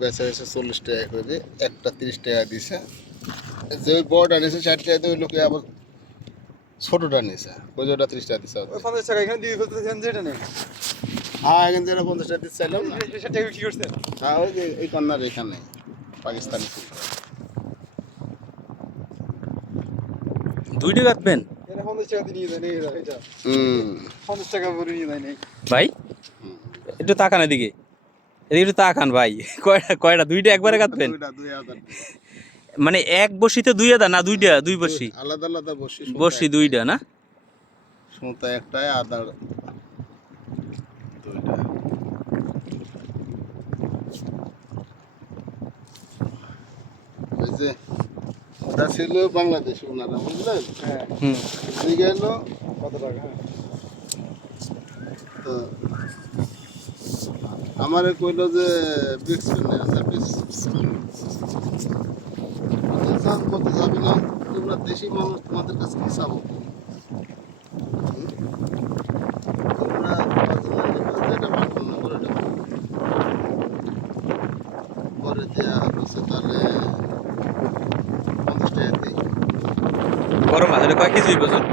বেচা হয়েছে 40 টাকা করে, একটা 30 টাকা দিছে। যে ওই বড়টা নিয়েছে 60 টাকা দিয়ে, ওই লোকে আবার ছোটটা নিয়েছে, ওই যেটা 30 টাকা দিছে। 50 টাকা এখানে দিয়ে ফেলতেছেন যেটা নেই। হ্যাঁ, এখানে যেটা 50 টাকা দিতে চাইলাম না। 60 টাকা কি করছেন? হ্যাঁ, ওই যে এই কর্নার এখানে পাকিস্তানি ফুল। 2 টাকা কাটবেন এটা 50 টাকা দিয়ে নিয়ে যায় নেই এটা। 50 টাকা করে নিয়ে যায় নেই। ভাই? একটু তাকান এদিকে, এদিকে একটু তাকান ভাই। কয়টা 2টা একবারে কাটবেন? দুইটা 2000 মানে এক বসিতে 2 আদা না 2টা 2 বসি? আলাদা আলাদা বসি। বসি 2টা না? সুতা একটাই, আদা দুইটা। ওই যে ওটা ছিল বাংলাদেশে, ওনারা বুঝলেন। হ্যাঁ। ঠিক গেল কত টাকা? তো আমারে কইলো যে বিক্সেল নেই, আচ্ছা কত যাবে না, তোমরা দেশি মানুষ, তোমাদের কাছে কি চাবো? তোমরা যেটা পাঠানো করে দেবো, পরে দেওয়া হচ্ছে, তাহলে 50 টাকা দিই। বড় মাছ এটা কয় কেজি ওজন?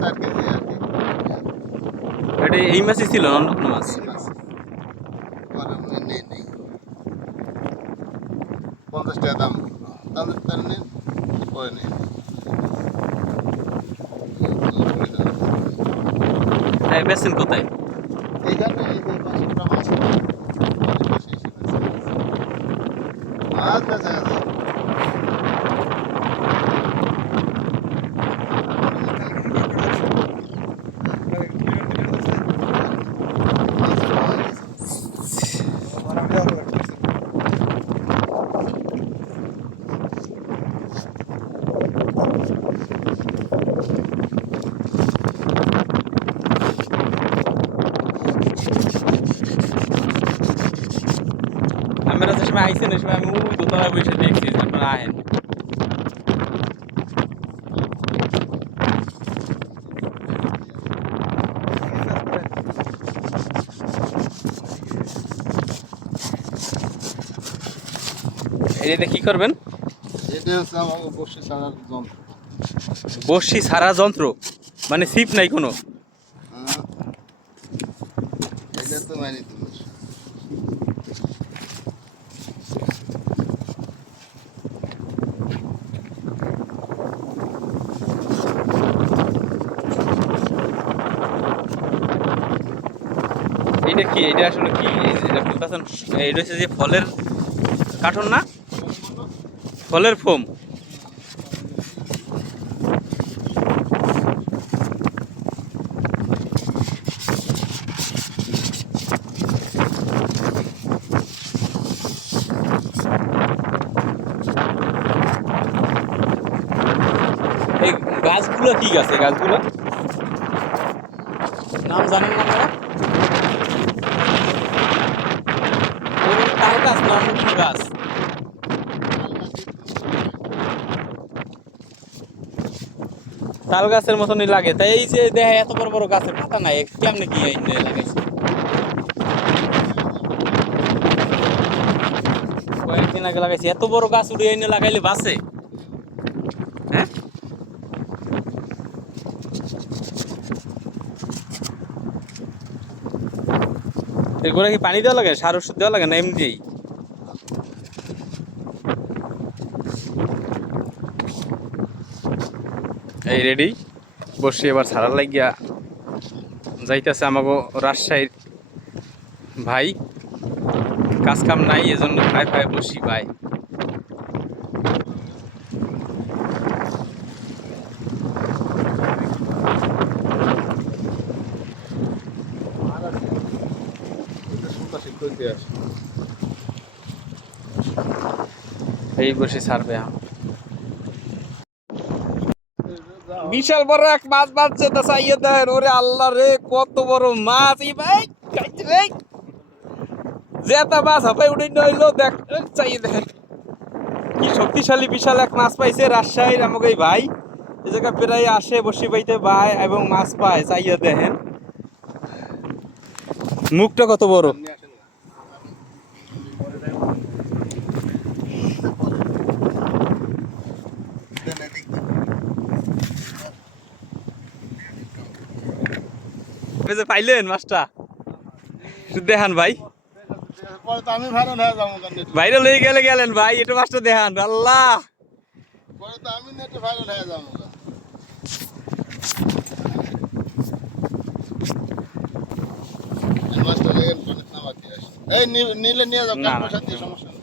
4 কেজি আর কি। এটা এই মাছই ছিল না অন্য কোনো মাছ? পরে নেই 50 টাকা দাম, তাদের নিন, পরে নিন। হ্যাঁ, বেচেন কোথায়? এইখানে এই যে পাঁচশো গ্রাম মাছ আছে, মাছ বেচা গেছে। আমরা যে সময় আইছেন ওই সময় আমি ওই দোতলায় বসে দেখছি যে আপনারা আহেন। এটা কি করবেন? এটা হচ্ছে আমার বসে ছাড়ার যন্ত্র। বড়শি ছাড়া যন্ত্র মানে ছিপ নাই কোনো? হ্যাঁ, এটা তো মানি তুমি। এইটা কি? এটা আসলে কি? এটা বলতেছেন এইটা হচ্ছে যে ফলের কার্টন না? ফলের ফোম? এই গাছগুলো কি গাছ? এই গাছগুলো নাম জানেন না আপনারা? এগুলো তাল গাছ না অন্য কোনো গাছ? তাল গাছের মতনই লাগে। তাই এই যে দেখে এত বড় বড় গাছের পাতা নাই, কেমনে কি এনে লাগাইছে? কয়েকদিন আগে লাগাইছে, এত বড় গাছ উড়িয়ে এনে লাগাইলে বাঁচে? হ্যাঁ, এর গোড়া কি পানি দেওয়া লাগে, সার ওষুধ দেওয়া লাগে না এমনিই? এই রেডি বসে এবার ছাড়ার লাগিয়া যাইতেছে আমাকে রাজশাহীর ভাই। কাজ কাম নাই, এজন্য ভাই ভাই বসি ভাই। এই বসে ছাড়বে এখন। বিশাল বড় এক মাছ বাজছে, তা চাইয়ে দেন। ওরে আল্লাহ রে, কত বড় মাছ! এই ভাই খাইতে রে, যেটা মাছ হবে উঠে নইলো। দেখ, চাইয়ে দেখেন কি শক্তিশালী বিশাল এক মাছ পাইছে রাজশাহীর আমাকে এই ভাই। এই জায়গা প্রায় আসে বসি পাইতে বায় এবং মাছ পায়, চাইয়া দেখেন মুখটা কত বড়। নিয়ে আসেন না। দেন এদিক দিয়ে। আপনি যে পাইলেন মাছটা একটু দেখান ভাই, পরে তো আমি ভাইরাল হয়ে যাবো নেটে। বাইরে লয়ে গেলে গেলেন ভাই, একটু মাছটা দেখান। আল্লাহ, পরে তো আমি নেটে ভাইরাল হয়ে যাবো। এই মাছটা দেখেন অনেক নামা দিয়ে আসে। এই নিলে নিয়ে যাও, না, কার না। পয়সা দিয়ে সমস্যা নেই।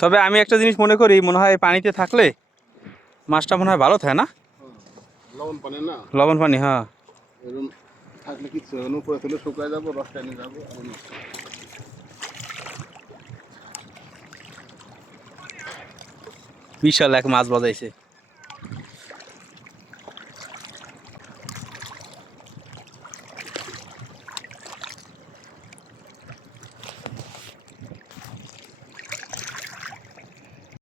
তবে আমি একটা জিনিস মনে করি, মনে হয় পানিতে থাকলে মাছটা মনে হয় ভালো থাকে না, লবণ পানি না, লবণ পানি। হ্যাঁ, এরকম থাকলে কিচ্ছু হবে না, উপরে তুলে শুকায় যাবো, রসটা নিয়ে যাবো। বিশাল এক মাছ বাজাইছে।